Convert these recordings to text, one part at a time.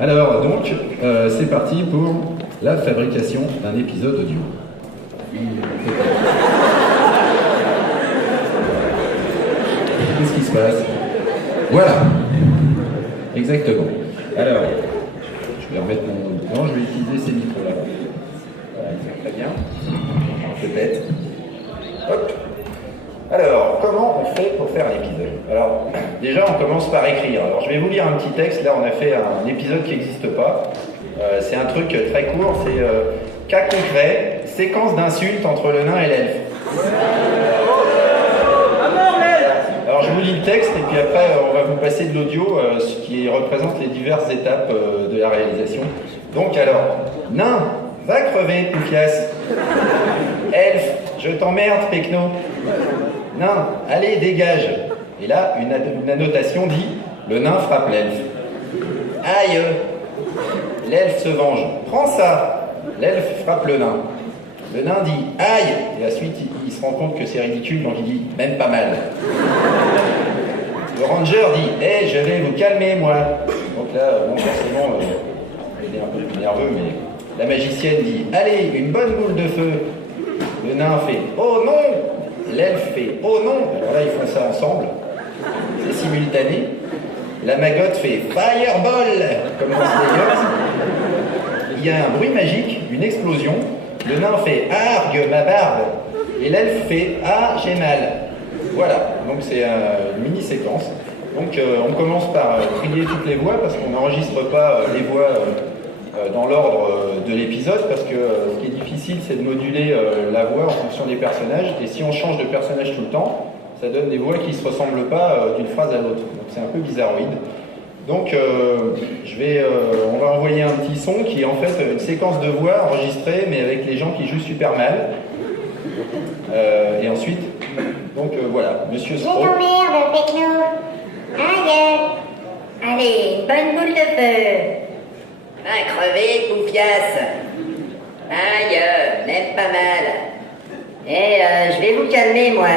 Alors, donc, c'est parti pour la fabrication d'un épisode audio. Qu'est-ce qui se passe? Voilà. Exactement. Alors, je vais remettre mon... Non, je vais utiliser ces micros-là. Voilà, très bien. Peut-être. Hop. Alors, comment on fait pour faire l'épisode? Alors, déjà, on commence par écrire. Alors, je vais vous lire un petit texte. Là, on a fait un épisode qui n'existe pas. C'est un truc très court. C'est cas concret, séquence d'insultes entre le nain et l'elfe. Alors, je vous lis le texte et puis après, on va vous passer de l'audio, ce qui représente les diverses étapes de la réalisation. Donc, alors, nain, va crever, Poufias. Elfe, je t'emmerde, Pecno. Nain, allez, dégage. Et là, une annotation dit « Le nain frappe l'elfe ». Aïe. L'elfe se venge. Prends ça. L'elfe frappe le nain. Le nain dit « Aïe ». Et ensuite, il se rend compte que c'est ridicule, donc il dit « Même pas mal ». Le ranger dit « Eh, je vais vous calmer, moi ». Donc là, bon, forcément, il est un peu plus nerveux, mais la magicienne dit « Allez, une bonne boule de feu ». Le nain fait « Oh non ». L'elfe fait « Oh non ». Alors là, ils font ça ensemble. C'est simultané. La magotte fait « Fireball » comme dans Slayers. Il y a un bruit magique, une explosion. Le nain fait « Argue, ma barbe ». Et l'elfe fait « Ah, j'ai mal ». Voilà, donc c'est une mini-séquence. Donc on commence par trier toutes les voix parce qu'on n'enregistre pas les voix dans l'ordre de l'épisode parce que ce qui est difficile c'est de moduler la voix en fonction des personnages et si on change de personnage tout le temps, ça donne des voix qui ne se ressemblent pas d'une phrase à l'autre. Donc c'est un peu bizarroïde. Donc on va envoyer un petit son qui est en fait une séquence de voix enregistrée mais avec les gens qui jouent super mal. Et ensuite, donc voilà, Monsieur Scro. Je t'emmerde, Pecno. Aïe. Allez, bonne boule de feu. Va crever, Poufias. Aïe, même pas mal. Je vais vous calmer, moi.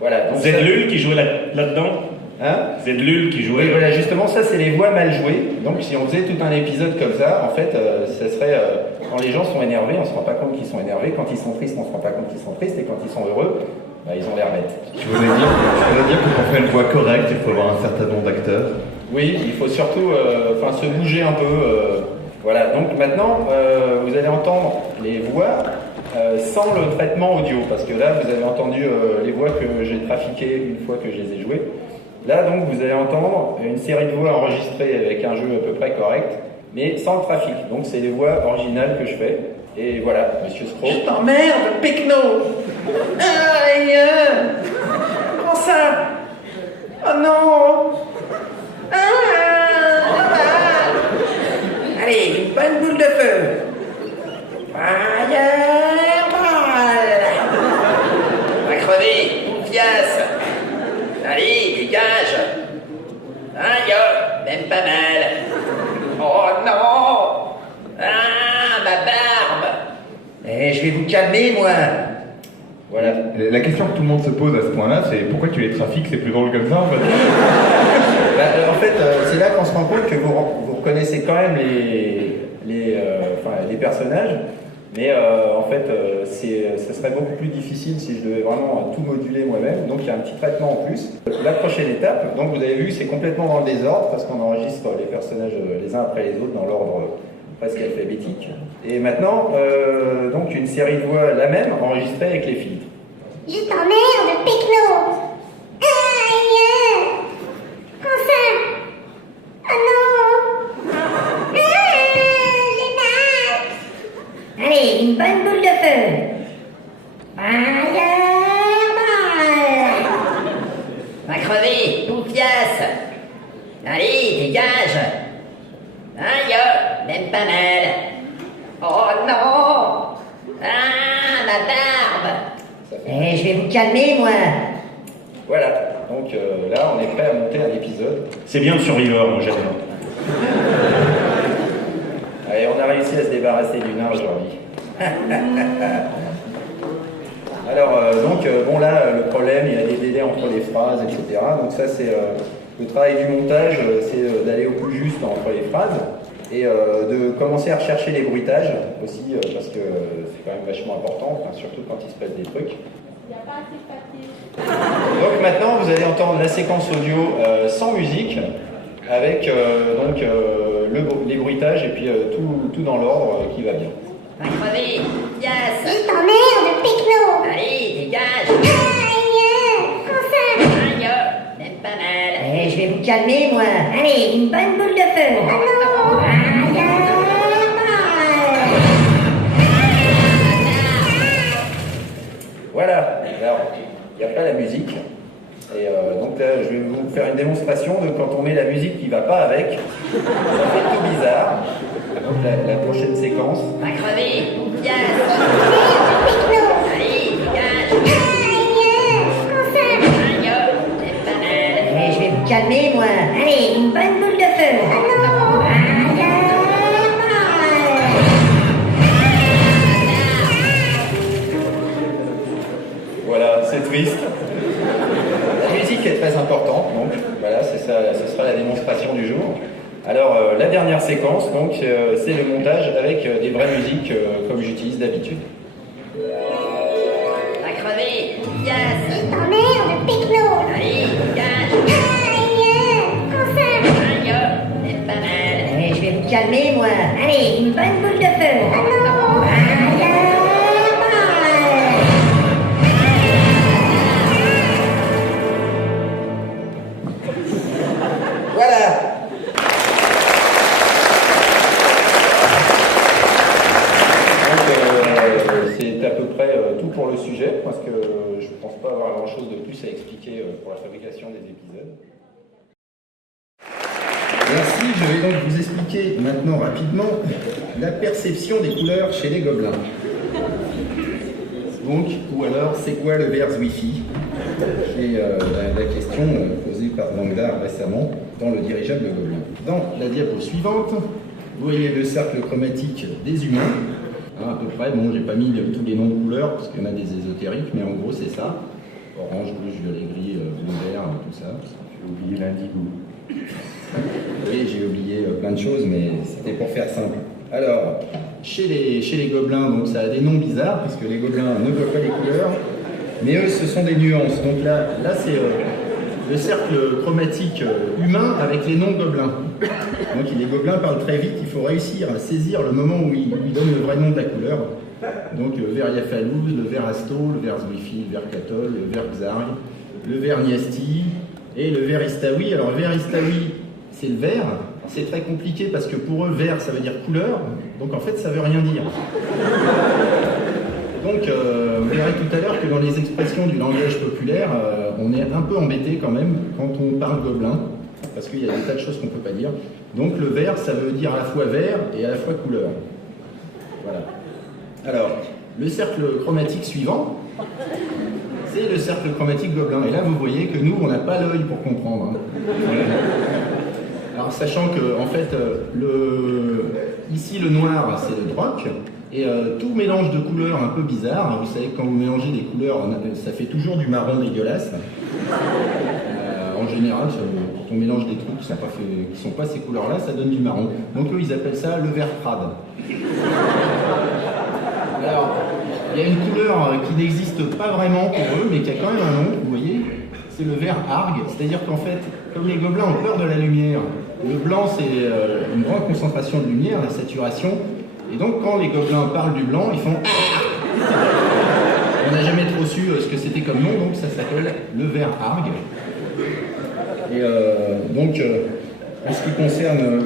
Voilà. Donc Zedlul qui jouait là-dedans. Hein? Zedlul qui jouait. Oui, voilà, justement, ça c'est les voix mal jouées. Donc si on faisait tout un épisode comme ça, en fait, ça serait quand les gens sont énervés, on se rend pas compte qu'ils sont énervés. Quand ils sont tristes, on se rend pas compte qu'ils sont tristes. Et quand ils sont heureux, bah, ils ont l'air bêtes. Je voudrais dire que pour faire une voix correcte, il faut avoir un certain nombre d'acteurs. Oui, il faut surtout se bouger un peu. Voilà, donc maintenant, vous allez entendre les voix sans le traitement audio. Parce que là, vous avez entendu les voix que j'ai trafiquées une fois que je les ai jouées. Là, donc, vous allez entendre une série de voix enregistrées avec un jeu à peu près correct, mais sans le trafic. Donc, c'est les voix originales que je fais. Et voilà, Monsieur Scro. Je t'emmerde, Pecno. Aïe. Comment ça? Oh non. Allez, une bonne boule de feu. Fireball. Va crever, Poufias. Allez, dégage. Aïe, même pas mal. Oh non. Ah, ma barbe. Je vais vous calmer, moi. Voilà. La question que tout le monde se pose à ce point-là, c'est pourquoi tu les trafiques, c'est plus drôle comme ça en fait. En fait, c'est là qu'on se rend compte que vous reconnaissez quand même les personnages, mais en fait, ce serait beaucoup plus difficile si je devais vraiment tout moduler moi-même. Donc il y a un petit traitement en plus. La prochaine étape, donc vous avez vu, c'est complètement dans le désordre parce qu'on enregistre les personnages les uns après les autres dans l'ordre presque alphabétique. Et maintenant, donc une série de voix la même enregistrée avec les filtres. Je t'emmerde, Pecno. Aïe. Prends ça. Oh non. J'ai mal. Allez, une bonne boule de feu. Fireball. Va crever, Poufias. Allez, dégage. Aïe, même pas mal. Oh non. Ah, ma barbe. Je vais vous calmer, moi. Voilà, donc là on est prêt à monter un épisode. C'est bien le Survivor, moi j'aime. Allez, on a réussi à se débarrasser du nain aujourd'hui. Alors, bon là, le problème, il y a des délais entre les phrases, etc. Donc ça, c'est Le travail du montage, c'est d'aller au plus juste entre les phrases et de commencer à rechercher les bruitages aussi, parce que c'est quand même vachement important, enfin, surtout quand il se passe des trucs. Il n'y a pas assez de papier. Donc maintenant, vous allez entendre la séquence audio sans musique, avec les bruitages et puis tout dans l'ordre qui va bien. Va crever, Poufias. Je t'emmerde, Pecno. Allez, dégage. Aïe, enfin. Aïe, même pas mal. Je vais vous calmer, moi. Allez, une bonne boule de feu. Ah non. Aïe, Voilà, alors, il n'y a pas la musique. Et donc là, je vais vous faire une démonstration de quand on met la musique qui ne va pas avec. Ça fait tout bizarre. Donc la prochaine séquence. Va crever, Poufias. Pecno. Allez, dégage. Aïe, enfin. Aïe, même pas mal. Je vais vous calmer, moi. Allez, une bonne boule de feu. Ah non. Aïe, Voilà, c'est triste. La musique est très importante, donc voilà, c'est ça, ce sera la démonstration du jour. Alors, la dernière séquence, donc, c'est le montage avec des vraies musiques comme j'utilise d'habitude. Va crever, Poufias. je t'emmerde, Pecno. Allez, dégage. Aïe, enfin. Aïe, même pas mal. Je vais vous calmer, moi. Allez, une bonne boule de feu. Ah non. Aïe, Voilà. Donc, c'est à peu près tout pour le sujet, parce que je ne pense pas avoir grand-chose de plus à expliquer pour la fabrication des épisodes. Merci, je vais donc vous expliquer maintenant rapidement la perception des couleurs chez les gobelins. Donc, ou alors, c'est quoi le verre Wi-Fi? C'est la question posée par Wangdar récemment dans le dirigeable Gobelin. Dans la diapo suivante, vous voyez le cercle chromatique des humains. Hein, à peu près, bon, j'ai pas mis tous les noms de couleurs parce qu'il y en a des ésotériques, mais en gros, c'est ça. Orange, rouge, violet, gris, bleu, vert, tout ça. J'ai oublié l'indigo. Oui, j'ai oublié plein de choses, mais c'était pour faire simple. Alors, chez les gobelins, donc ça a des noms bizarres, puisque les gobelins ne voient pas les couleurs, mais eux, ce sont des nuances. Donc là c'est le cercle chromatique humain avec les noms gobelins. Donc les gobelins parlent très vite, il faut réussir à saisir le moment où ils donnent le vrai nom de la couleur. Donc le vert Yafalouz, le vert Asto, le vert Zwifi, le vert Katol, le vert Xarg, le vert Niasti et le vert Istaoui. Alors le vert Istaoui, c'est le vert. C'est très compliqué parce que pour eux, vert, ça veut dire couleur. Donc en fait, ça veut rien dire. Donc vous verrez tout à l'heure que dans les expressions du langage populaire, on est un peu embêté quand même quand on parle gobelin, parce qu'il y a des tas de choses qu'on ne peut pas dire. Donc le vert, ça veut dire à la fois vert et à la fois couleur. Voilà. Alors, le cercle chromatique suivant, c'est le cercle chromatique gobelin. Et là, vous voyez que nous, on n'a pas l'œil pour comprendre. Hein. Alors, sachant que, en fait, ici, le noir, c'est le droc. Et tout mélange de couleurs un peu bizarre, vous savez que quand vous mélangez des couleurs, ça fait toujours du marron dégueulasse. En général, quand on mélange des trucs qui ne sont pas ces couleurs-là, ça donne du marron. Donc eux, ils appellent ça le vert crade. Alors, il y a une couleur qui n'existe pas vraiment pour eux, mais qui a quand même un nom, vous voyez, c'est le vert argue. C'est-à-dire qu'en fait, comme les gobelins ont peur de la lumière, le blanc, c'est une grande concentration de lumière, la saturation. Et donc, quand les gobelins parlent du blanc, ils font ah. On n'a jamais trop su ce que c'était comme nom, donc ça s'appelle le vert argue. Et donc, en ce qui concerne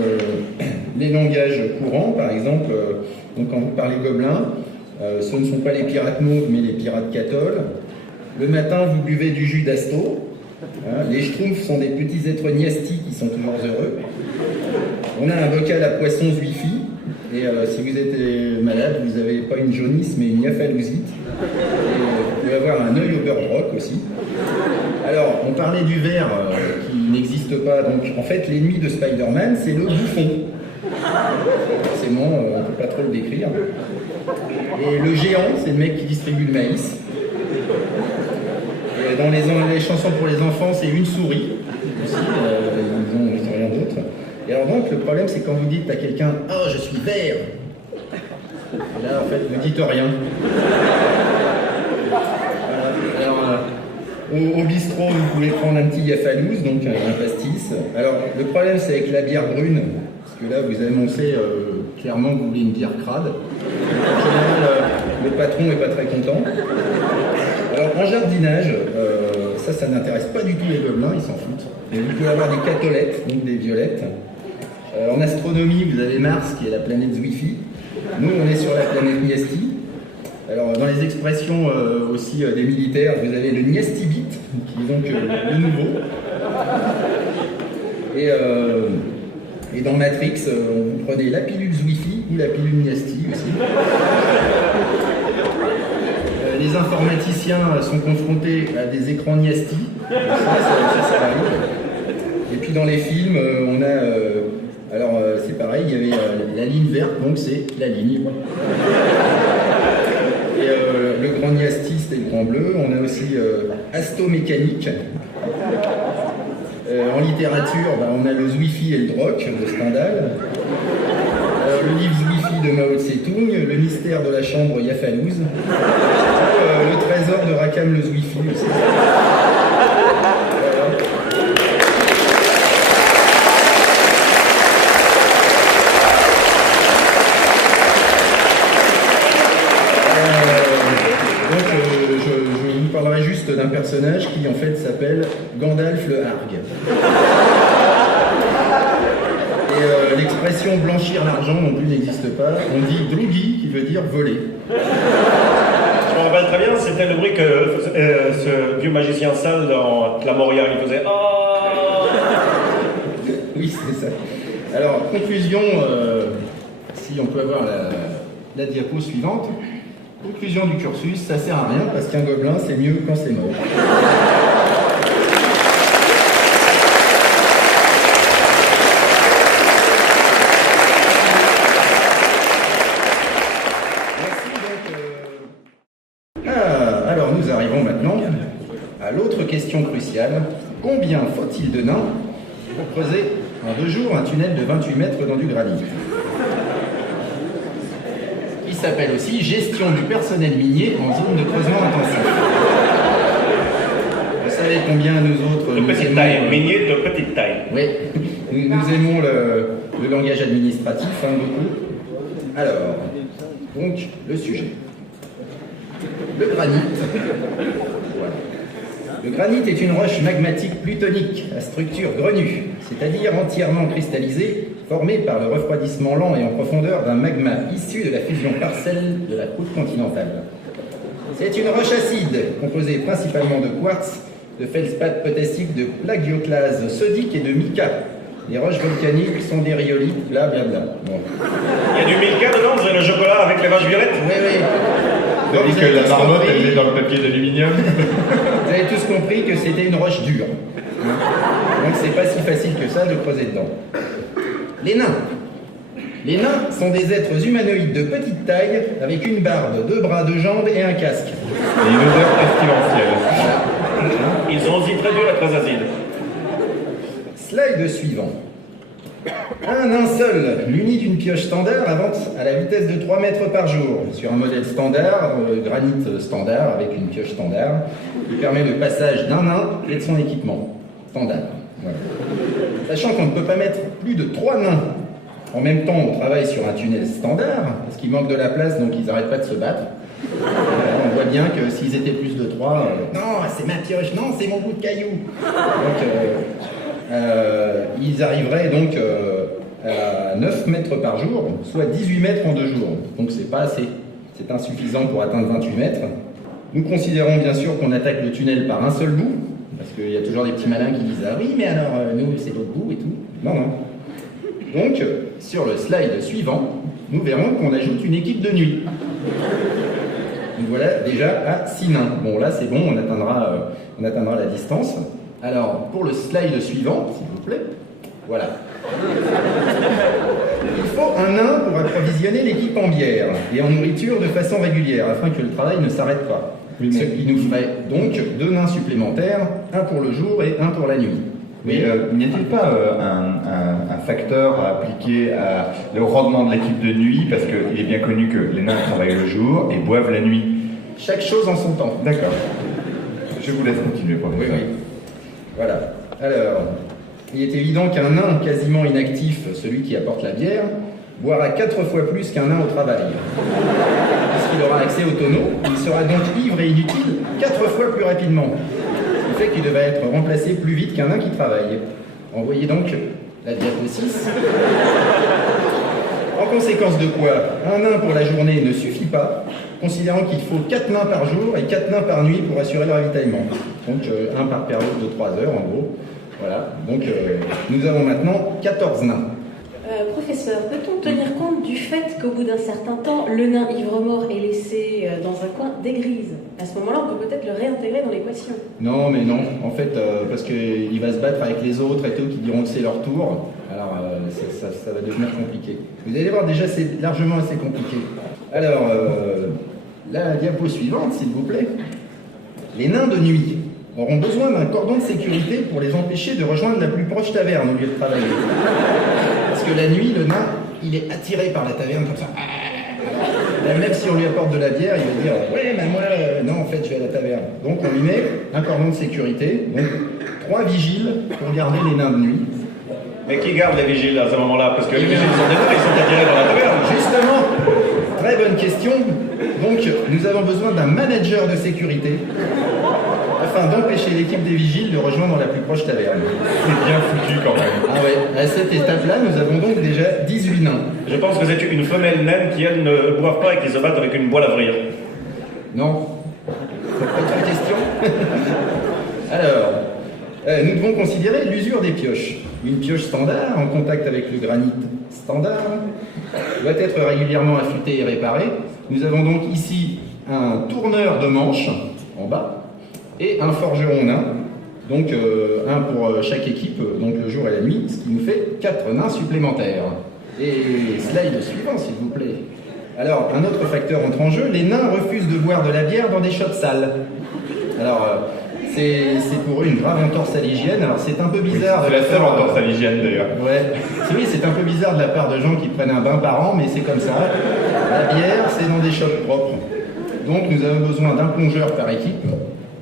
les langages courants, par exemple, donc quand vous parlez gobelin, ce ne sont pas les pirates mauves, mais les pirates Katol. Le matin, vous buvez du jus d'Asto. Hein, les schtroumpfs sont des petits êtres niastis qui sont toujours heureux. On a un bocal à poisson Zwifi. Et si vous êtes malade, vous n'avez pas une jaunisse, mais une yafalouzite. Et vous pouvez avoir un œil au beurre broc aussi. Alors, on parlait du vert qui n'existe pas. Donc, en fait, l'ennemi de Spider-Man, c'est le bouffon. Forcément, on ne peut pas trop le décrire. Et le géant, c'est le mec qui distribue le maïs. Et dans les chansons pour les enfants, c'est une souris. Aussi, Et alors donc, le problème, c'est quand vous dites à quelqu'un « Oh, je suis vert », là, en fait, vous dites rien. Voilà. Alors, au bistrot, vous pouvez prendre un petit Yafalouz, donc un pastis. Alors, le problème, c'est avec la bière brune, parce que là, vous annoncez clairement que vous voulez une bière crade. En général, le patron n'est pas très content. Alors, en jardinage, ça n'intéresse pas du tout les gobelins, ils s'en foutent. Et vous pouvez avoir des catholettes, donc des violettes. En astronomie, vous avez Mars, qui est la planète Zwifi. Nous, on est sur la planète Niesti. Alors, dans les expressions aussi des militaires, vous avez le Niesti-bit, qui est donc le nouveau. Et dans Matrix, vous prenez la pilule Zwifi ou la pilule Niesti aussi. Les informaticiens sont confrontés à des écrans Niesti. Ça arrive. Et puis dans les films, on a... alors, c'est pareil, il y avait la ligne verte, donc c'est la ligne. Et le grand Niesti, c'était le grand bleu. On a aussi Astomécanique. En littérature, on a le Zwifi et le Droc de Stendhal. Le livre Zwifi de Mao Tse-tung, le mystère de la chambre Yafalouz. Le trésor de Rakam le Zwifi aussi. Je vous parlerai juste d'un personnage qui en fait s'appelle Gandalf le Hargue. Et l'expression blanchir l'argent non plus n'existe pas. On dit drugi qui veut dire voler. Je me rappelle très bien, c'était le bruit que ce vieux magicien sale dans Clamoria, il faisait ah. Oui, c'est ça. Alors, conclusion, si on peut avoir la diapo suivante. Conclusion du cursus, ça sert à rien parce qu'un gobelin c'est mieux quand c'est mort. Alors nous arrivons maintenant à l'autre question cruciale. Combien faut-il de nains pour creuser en 2 jours un tunnel de 28 mètres dans du granit? Il s'appelle aussi gestion du personnel minier en zone de creusement intensif. Vous savez combien nous autres... De petite taille, minier de petite taille. Oui, nous aimons le langage administratif, beaucoup. Alors, donc, le sujet. Le granit. Voilà. Le granit est une roche magmatique plutonique à structure grenue, c'est-à-dire entièrement cristallisée, formée par le refroidissement lent et en profondeur d'un magma issu de la fusion partielle de la croûte continentale. C'est une roche acide, composée principalement de quartz, de feldspath potassique, de plagioclase sodique et de mica. Les roches volcaniques sont des rhyolites, blablabla. Bon. Il y a du mica dedans, vous avez le chocolat avec les vaches violettes? Oui, oui. Vous avez dit que la marmotte, elle est dans le papier d'aluminium. Vous avez tous compris que c'était une roche dure. Donc c'est pas si facile que ça de creuser dedans. Les nains. Les nains sont des êtres humanoïdes de petite taille avec une barbe, 2 bras, 2 jambes et un casque. Et une odeur pestilentielle. Voilà. Ils sont aussi très durs et très acides. Slide suivant. Un nain seul, muni d'une pioche standard, avance à la vitesse de 3 mètres par jour, sur un modèle standard, granit standard, avec une pioche standard, qui permet le passage d'un nain et de son équipement. Standard. Voilà. Sachant qu'on ne peut pas mettre plus de 3 nains en même temps on travaille sur un tunnel standard, parce qu'il manque de la place, donc ils n'arrêtent pas de se battre. On voit bien que s'ils étaient plus de 3, non, c'est ma pioche, non, c'est mon bout de caillou. Donc, ils arriveraient donc à 9 mètres par jour, soit 18 mètres en 2 jours. Donc c'est pas assez, c'est insuffisant pour atteindre 28 mètres. Nous considérons bien sûr qu'on attaque le tunnel par un seul bout, parce qu'il y a toujours des petits malins qui disent « Ah oui, mais alors, nous, c'est l'autre bout et tout. » Non, non. Donc, sur le slide suivant, nous verrons qu'on ajoute une équipe de nuit. Nous voilà déjà à 6 nains. Bon, là, c'est bon, on atteindra la distance. Alors, pour le slide suivant, s'il vous plaît, voilà. Il faut un nain pour approvisionner l'équipe en bière et en nourriture de façon régulière, afin que le travail ne s'arrête pas. Ce qui nous ferait donc 2 nains supplémentaires, un pour le jour et un pour la nuit. Mais n'y a-t-il pas un facteur à appliquer au rendement de l'équipe de nuit? Parce qu'il est bien connu que les nains travaillent le jour et boivent la nuit. Chaque chose en son temps. D'accord. Je vous laisse continuer, Oui, professeur. oui. Voilà. Alors, il est évident qu'un nain quasiment inactif, celui qui apporte la bière, boira 4 fois plus qu'un nain au travail. Puisqu'il aura accès au tonneau, il sera donc ivre et inutile 4 fois plus rapidement. Ce qui fait qu'il devrait être remplacé plus vite qu'un nain qui travaille. Envoyez donc la diapo 6. En conséquence de quoi, un nain pour la journée ne suffit pas, considérant qu'il faut 4 nains par jour et 4 nains par nuit pour assurer le ravitaillement. Donc un par période de 3 heures en gros. Voilà, donc nous avons maintenant 14 nains. Professeur, peut-on tenir compte du fait qu'au bout d'un certain temps, le nain ivre-mort est laissé dans un coin dégrise? À ce moment-là, on peut peut-être le réintégrer dans l'équation. Non, mais non, en fait, parce qu'il va se battre avec les autres et tout, qui diront que c'est leur tour. Alors, ça va devenir compliqué. Vous allez voir, déjà, c'est largement assez compliqué. Alors, la diapo suivante, s'il vous plaît. Les nains de nuit auront besoin d'un cordon de sécurité pour les empêcher de rejoindre la plus proche taverne au lieu de travailler. Parce que la nuit, le nain, il est attiré par la taverne comme ça. Même si on lui apporte de la bière, il va dire « Ouais, mais moi, non, en fait, je vais à la taverne. » Donc, on lui met un cordon de sécurité, donc 3 vigiles pour garder les nains de nuit. Mais qui garde les vigiles à ce moment-là? Parce que les vigiles sont des nains, ils sont attirés dans la taverne. Justement, très bonne question. Donc, nous avons besoin d'un manager de sécurité afin d'empêcher l'équipe des vigiles de rejoindre la plus proche taverne. C'est bien foutu quand même. Ah ouais, à cette étape-là, nous avons donc déjà 18 nains. Je pense que c'est une femelle naine qui, elle, ne boivent pas et qui se battent avec une boîte à frire. Non? Autre question? Alors, nous devons considérer l'usure des pioches. Une pioche standard, en contact avec le granit standard, doit être régulièrement affûtée et réparée. Nous avons donc ici un tourneur de manche, en bas, et un forgeron nain, donc un pour chaque équipe, donc le jour et la nuit, ce qui nous fait 4 nains supplémentaires. Et slide suivant, s'il vous plaît. Alors, un autre facteur entre en jeu, les nains refusent de boire de la bière dans des shops sales. Alors, c'est pour eux une grave entorse à l'hygiène. Alors, c'est un peu bizarre. C'est la seule entorse à l'hygiène d'ailleurs. Ouais, oui, c'est un peu bizarre de la part de gens qui prennent un bain par an, mais c'est comme ça. La bière, c'est dans des shops propres. Donc, nous avons besoin d'un plongeur par équipe,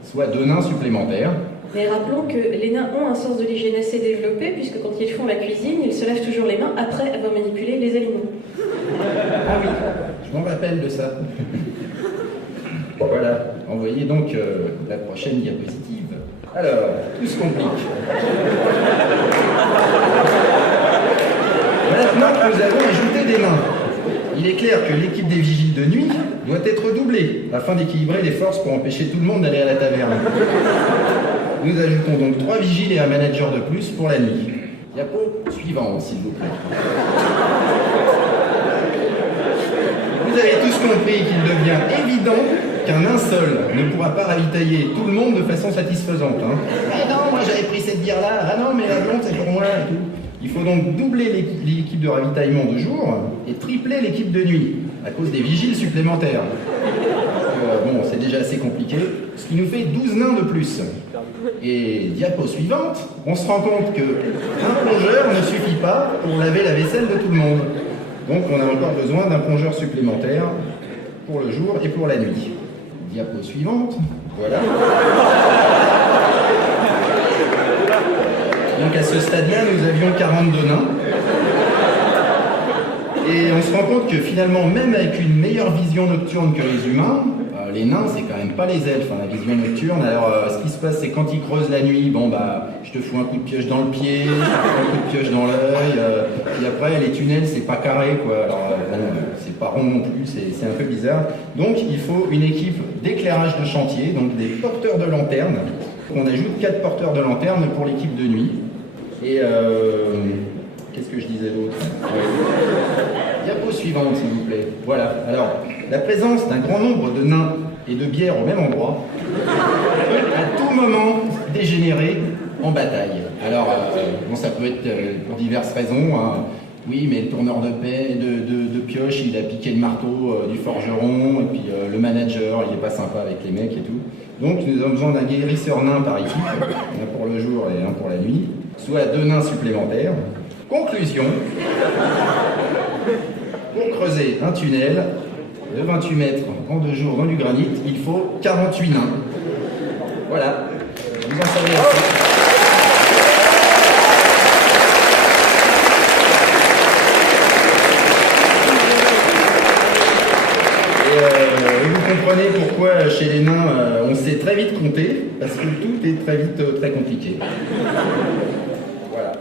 soit 2 nains supplémentaires. Mais rappelons que les nains ont un sens de l'hygiène assez développé, puisque quand ils font la cuisine, ils se lavent toujours les mains après avoir manipulé les aliments. Ah oui, je m'en rappelle de ça. Voilà, envoyez donc la prochaine diapositive. Alors, tout se complique. Maintenant que nous avons ajouté des nains, il est clair que l'équipe des vigiles de nuit doit être doublée afin d'équilibrer les forces pour empêcher tout le monde d'aller à la taverne. Nous ajoutons donc 3 vigiles et un manager de plus pour la nuit. Diapo suivante, s'il vous plaît. Vous avez tous compris qu'il devient évident qu'un nain seul ne pourra pas ravitailler tout le monde de façon satisfaisante. Hein. Ah non, moi j'avais pris cette bière-là. Ah non, mais la blonde c'est pour moi et tout. Il faut donc doubler l'équipe de ravitaillement de jour et tripler l'équipe de nuit à cause des vigiles supplémentaires. Bon, c'est déjà assez compliqué, ce qui nous fait 12 nains de plus. Et diapo suivante, on se rend compte qu'un plongeur ne suffit pas pour laver la vaisselle de tout le monde. Donc on a encore besoin d'un plongeur supplémentaire pour le jour et pour la nuit. Diapo suivante, voilà. Donc à ce stade-là, nous avions 42 nains. Et on se rend compte que finalement, même avec une meilleure vision nocturne que les humains, les nains, c'est quand même pas les elfes, hein, la vision nocturne. Alors, ce qui se passe, c'est quand ils creusent la nuit, bon, bah, je te fous un coup de pioche dans le pied, je te fous un coup de pioche dans l'œil, puis après, les tunnels, c'est pas carré, quoi. Alors, bon, c'est pas rond non plus, c'est un peu bizarre. Donc, il faut une équipe d'éclairage de chantier, donc des porteurs de lanternes. On ajoute 4 porteurs de lanternes pour l'équipe de nuit. Et, qu'est-ce que je disais d'autre? Diapo suivante, s'il vous plaît. Voilà. Alors, la présence d'un grand nombre de nains et de bières au même endroit peut à tout moment dégénérer en bataille. Alors, bon, ça peut être pour diverses raisons. Hein. Oui, mais le tourneur de pioche, il a piqué le marteau du forgeron, et puis le manager, il est pas sympa avec les mecs et tout. Donc, nous avons besoin d'un guérisseur nain par équipe, un pour le jour et un pour la nuit. soit 2 nains supplémentaires. Conclusion. Pour creuser un tunnel de 28 mètres en 2 jours dans du granit, il faut 48 nains. Voilà. Vous en savez assez. Et vous comprenez pourquoi chez les nains on sait très vite compter, parce que tout est très vite très compliqué. Voilà.